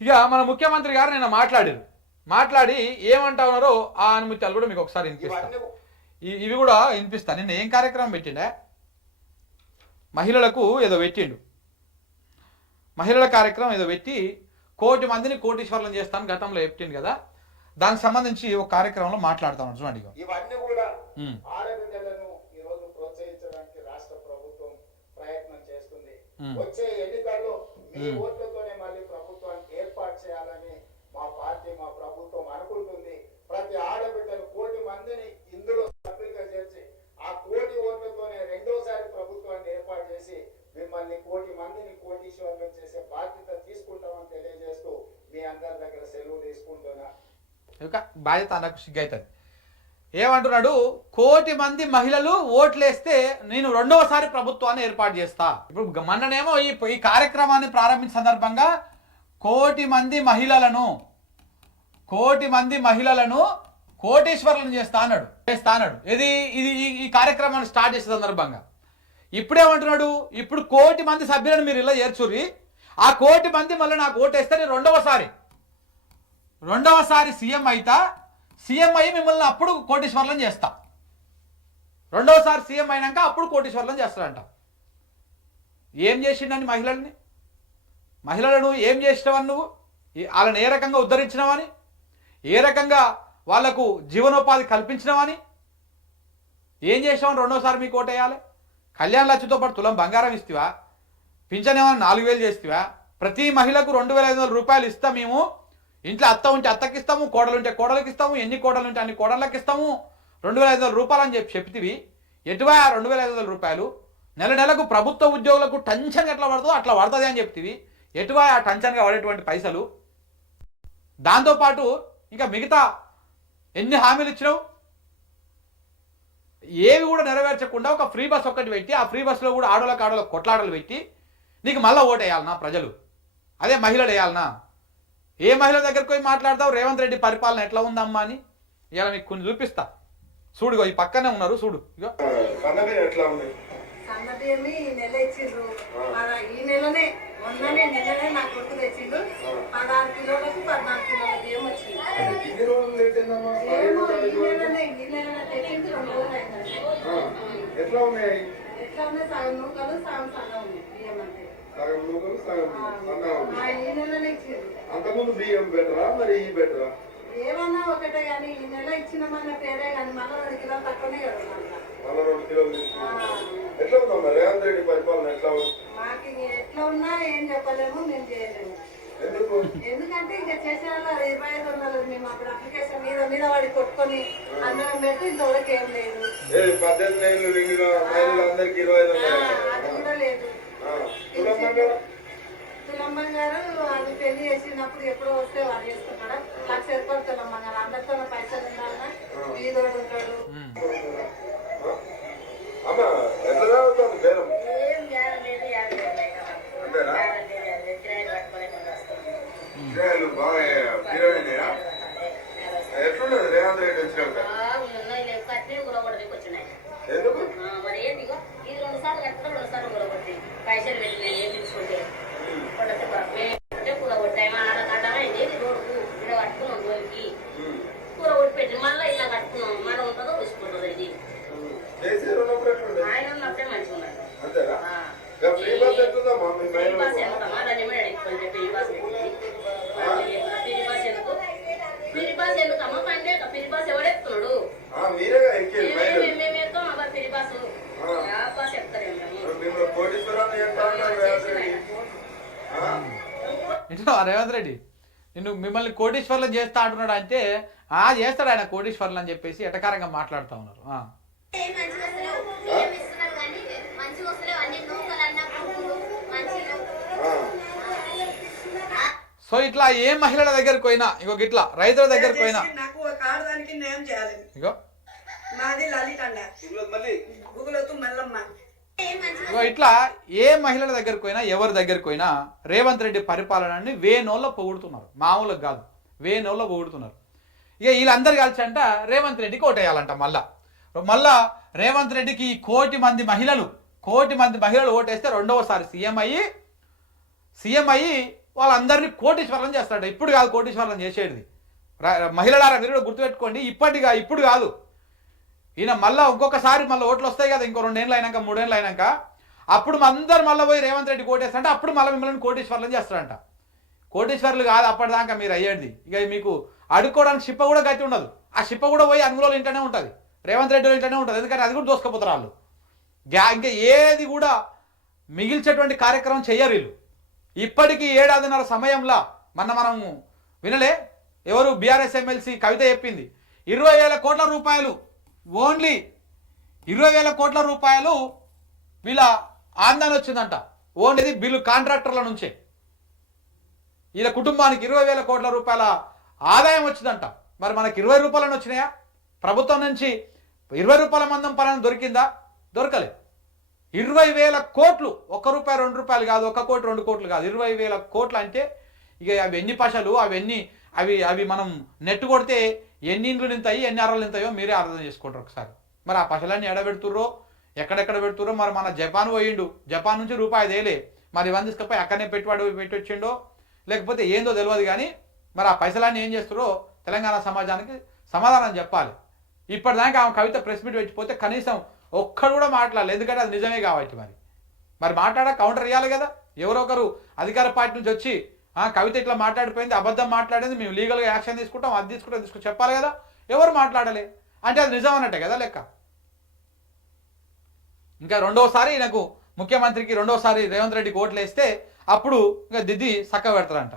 ఇక మన ముఖ్యమంత్రి గారు నిన్న మాట్లాడి ఏమంటా ఉన్నారో ఆ అనుమత్యాలు కూడా మీకు ఒకసారి వినిపిస్తాను. ఇవి కూడా వినిపిస్తాను. నిన్న ఏం కార్యక్రమం పెట్టిండే, మహిళలకు ఏదో పెట్టిండు, మహిళల కార్యక్రమం ఏదో పెట్టి 1,00,00,000 మందిని కోటీశ్వరులను చేస్తాను గతంలో చెప్పిండు కదా, దానికి సంబంధించి ఒక కార్యక్రమంలో మాట్లాడుతాను చూడండి. ఇవన్నీ కూడా ఆడబిడ్డలను ఈ రోజు ప్రోత్సహించడానికి రాష్ట్ర ప్రభుత్వం ప్రయత్నం చేస్తుంది. వచ్చే ఎన్నికల్లో మీ ఓట్లతోనే మళ్ళీ ప్రభుత్వాన్ని ఏర్పాటు చేయాలని మా పార్టీ మా ప్రభుత్వం అనుకుంటుంది. ప్రతి ఆడబిడ్డను 1,00,00,000 మందిని ఇందులో సభ్యులుగా చేర్చి ఆ 1,00,00,000 ఓట్లతోనే రెండోసారి ప్రభుత్వాన్ని ఏర్పాటు చేసి మిమ్మల్ని 1,00,00,000 మందిని కోటీశ్వరులు చేసే బాధ్యత తీసుకుంటామని తెలియజేస్తూ మీ అందరి దగ్గర సెలవు తీసుకుంటున్నా. బాధ్యత నాకు సిగ్గైతుంది. ఏమంటున్నాడు, 1,00,00,000 మంది మహిళలు ఓట్లేస్తే నేను రెండవసారి ప్రభుత్వాన్ని ఏర్పాటు చేస్తా. ఇప్పుడు మొన్ననేమో ఈ కార్యక్రమాన్ని ప్రారంభించిన సందర్భంగా 1,00,00,000 మంది మహిళలను కోటీశ్వరులను చేస్తా అన్నాడు. ఇది ఈ కార్యక్రమాన్ని స్టార్ట్ చేసే సందర్భంగా ఇప్పుడేమంటున్నాడు, ఇప్పుడు 1,00,00,000 మంది సభ్యులను మీరు ఇలా చేర్చుర్రి, ఆ 1,00,00,000 మంది మళ్ళీ నాకు ఓటేస్తే నేను రెండవసారి సీఎం అయితా, సీఎం అయ్యి మిమ్మల్ని అప్పుడు కోటీశ్వరులను చేస్తా. రెండవసారి సీఎం అయినాక అప్పుడు కోటీశ్వరులను చేస్తాడంట. ఏం చేసిండని మహిళలను ఏం చేసినవని, నువ్వు వాళ్ళని ఏ రకంగా ఉద్ధరించినవని, ఏ రకంగా వాళ్లకు జీవనోపాధి కల్పించినవని, ఏం చేసినావని రెండోసారి మీకు ఓటేయాలి? కళ్యాణ లక్ష్మితో పాటు తులం బంగారం ఇస్తావా? పింఛన్ ఏమైనా 4,000 చేస్తావా? ప్రతి మహిళకు 2,500 రూపాయలు ఇస్తాం మేము. ఇంట్లో అత్త ఉంటే అత్తకి ఇస్తాము, కోడలు ఉంటే కోడలకి ఇస్తాము, ఎన్ని కోడలు ఉంటే అన్ని కోడళ్ళకి ఇస్తాము, 2,500 రూపాయలు అని చెప్తివి. ఎటువా 2,500 రూపాయలు? నెలకు ప్రభుత్వ ఉద్యోగులకు టెన్షన్ ఎట్లా పడుతుందో అట్లా పడుతుంది అని చెప్తివి. ఎటువా ఆ టెన్షన్గా పడేటువంటి పైసలు? దాంతోపాటు ఇంకా మిగతా ఎన్ని హామీలు ఇచ్చినావు? ఏవి కూడా నెరవేర్చకుండా ఒక ఫ్రీ బస్ ఒక్కటి పెట్టి, ఆ ఫ్రీ బస్సులో కూడా ఆడోళ్ళకి కొట్లాటలు పెట్టి నీకు మళ్ళీ ఓటు వేయాలనా ప్రజలు? అదే మహిళలు వేయాలనా? ఏ మహిళ దగ్గరకు పోయి మాట్లాడతావు రేవంత్ రెడ్డి పరిపాలన ఎట్లా ఉందమ్మా అని? ఇలా నీకు కొన్ని చూపిస్తా చూడుగో, ఈ పక్కనే ఉన్నారు చూడు. ఇగో ఈ నెలనే నిన్ననే నా కొడుకు తెచ్చిండు. 16 కిలోలకు 14 కిలోల బియ్యం వచ్చింది. తెచ్చింది 2 రోజులు అయిందండి. ఎట్లా ఉన్నాయి? సగం నూకలు సగం సగం ఉంది బియ్యం అంటే. ఈ నెలనే ఇచ్చింది. అంతకుముందు బియ్యం బెటరా మరి ఈ బెటరా? ఏమన్నా ఒకటే కానీ ఈ నెల ఇచ్చినామన్న పేరే కానీ మళ్ళీ 2 కిలోలు తక్కువనే కదా. మళ్ళీ 2 కిలోలు ఎట్లా ఉందమ్మా రేవంత్ రెడ్డి పరిపాలన? ఎట్లా మాకు ఎట్లా ఉన్నా ఏం చెప్పలేము, మేము చేయలేము. ఎందుకంటే ఇంకా చేసే వాళ్ళు 2500 మేము అప్పుడు అప్లికేషన్ మీద వాడి కొట్టుకొని అందరం పెట్టి ఇంతవరకు ఏం లేదు. 18 ఏళ్ళు అది కూడా లేదు. తులమ్మ గారు అది పెళ్లి చేసినప్పుడు ఎప్పుడో వస్తే వాడు చేసుకున్నాడు. 1,00,000 రూపాయలు తులమ్మ గారు అందరితో పైసలు ఉండాలన్నా వీధోడు ఉంటాడు. ఏం గ్యారెంటీ ఎట్లుండదు రేవంత్ రెడ్డి వచ్చినాక? మరి ఏంటిగో ఇది 2 సార్లు కట్టడం 2 సార్లు కూరగొట్టి పైసలు పెట్టి ఏం తీసుకుంటే కూరగొట్టాయి. మా నాన్న కట్టమైంది రోడ్డుకు ఇలా కట్టుకున్నాం. రోజుకి కూరగొట్టి పెట్టి మళ్ళీ ఇలా కట్టుకున్నాం. మన ఉంటుందో చూసుకుంటుందో ఇది. ఆయన ఉన్నప్పుడే మంచిగా ఉన్నాడు. పిరిబాస్ ఎందుకమ్మా పండే పిరిబాస్ ఎవడెత్తున్నాడు? మేమేస్తాం అబ్బా పిరిబాసు బాస్ చెప్తారు. రేవంత్ రెడ్డి మిమ్మల్ని కోటీశ్వర్లు చేస్తా అంటున్నాడు అంటే చేస్తాడు ఆయన కోటీశ్వర్లు అని చెప్పేసి ఎటకారంగా మాట్లాడుతూ ఉన్నారు. సో ఇట్లా ఏ మహిళల దగ్గరికి పోయినా ఇగో ఇట్లా రైతుల దగ్గరికి పోయినా నాకు ఒక ఆడదానికి న్యాయం చేయాలి. ఇగో నాది లలితండ మల్లమ్మ. ఇగో ఇట్లా ఏ మహిళల దగ్గరికి పోయినా ఎవరి దగ్గరికి పోయినా రేవంత్ రెడ్డి పరిపాలనని వేనోళ్ళ పొగుడుతున్నారు. మామూలుగా కాదు, వేనోళ్ళ పొగుడుతున్నారు. ఇక వీళ్ళందరూ కలిసి అంట రేవంత్ రెడ్డికి ఓటేయాలంట. మళ్ళా రేవంత్ రెడ్డికి 1,00,00,000 మంది మహిళలు ఓటేస్తే రెండవసారి సీఎం అయ్యి వాళ్ళందరినీ కోటీశ్వరులను చేస్తాడు. ఇప్పుడు కాదు కోటీశ్వరులను చేసేది. మహిళలారా మీరు కూడా గుర్తుపెట్టుకోండి, ఇప్పుడు కాదు. ఈయన మళ్ళీ ఇంకొకసారి మళ్ళీ ఓట్లు వస్తాయి కదా, ఇంకో 2 ఏళ్ళు అయినాక 3 ఏళ్ళు అయినాక, అప్పుడు అందరు మళ్ళీ పోయి రేవంత్ రెడ్డి కోటేస్తారంటే అప్పుడు మళ్ళీ మిమ్మల్ని కోటీశ్వరులను చేస్తారంట. కోటీశ్వరులు కాదు అప్పటిదాకా మీరు అయ్యేది. ఇక మీకు అడుక్కోవడానికి షిప్ప కూడా గట్టి ఉండదు. ఆ షిప్ప కూడా పోయి అందులో ఇంటనే ఉంటుంది, రేవంత్ రెడ్డి ఇంటనే ఉంటుంది. ఎందుకంటే అది కూడా దోసుకపోతారు వాళ్ళు. ఇంకా ఏది కూడా మిగిల్చేటువంటి కార్యక్రమం చెయ్యరు వీళ్ళు. ఇప్పటికీ 7.5 సమయంలో మనం వినలే, ఎవరు బీఆర్ఎస్ ఎమ్మెల్సీ కవిత చెప్పింది, 20,000 కోట్ల రూపాయలు, ఓన్లీ 20,000 కోట్ల రూపాయలు వీళ్ళ ఆందోళన వచ్చిందంట. ఓన్లీ బిల్లు కాంట్రాక్టర్ల నుంచే వీళ్ళ కుటుంబానికి 20,000 కోట్ల రూపాయల ఆదాయం వచ్చిందంట. మరి మనకి 20 రూపాయలను వచ్చినాయా? ప్రభుత్వం నుంచి 20 రూపాయల మందం పలాన దొరికిందా? దొరకలే. 20,000 కోట్లు, 1 రూపాయి 2 రూపాయలు కాదు, 1 కోటి 2 కోట్లు కాదు, 20,000 కోట్లు అంటే ఇక అవి ఎన్ని పశలు, అవి మనం నెట్ కొడితే ఎన్ని ఇండ్లు నింతాయి, ఎన్ని అర్రలు నింతాయో మీరే అర్థం చేసుకుంటారు ఒకసారి. మరి ఆ పశలన్నీ ఎడబెడుతుర్రో, ఎక్కడెక్కడ పెడుతుర్రో. మరి మన జపాన్ పోయిండు, జపాన్ నుంచి రూపాయి తేలే, మరి ఇవన్నీ తీసుకపోయి అక్కడనే పెట్టి వచ్చిండో లేకపోతే ఏందో తెలియదు. కానీ మరి ఆ పైసలన్నీ ఏం చేస్తారో తెలంగాణ సమాజానికి సమాధానం చెప్పాలి. ఇప్పటిదాకా ఆమె కవిత ప్రెస్ మీట్ పెట్టిపోతే కనీసం ఒక్కడు కూడా మాట్లాడలేదు, ఎందుకంటే అది నిజమే కాబట్టి. మరి మాట్లాడా కౌంటర్ ఇవ్వాలి కదా. ఎవరో ఒకరు అధికార పార్టీ నుంచి వచ్చి కవిత ఇట్లా మాట్లాడిపోయింది, అబద్ధం మాట్లాడేది, మేము లీగల్గా యాక్షన్ తీసుకుంటాం, అది తీసుకుంటాం చెప్పాలి కదా. ఎవరు మాట్లాడలే అంటే అది నిజం అన్నట్టే కదా లెక్క. ఇంకా రెండోసారి ఈయనకు ముఖ్యమంత్రికి రెండోసారి రేవంత్ రెడ్డికి ఓట్లు వేస్తే అప్పుడు ఇంకా దిద్ది చక్క పెడతారంట.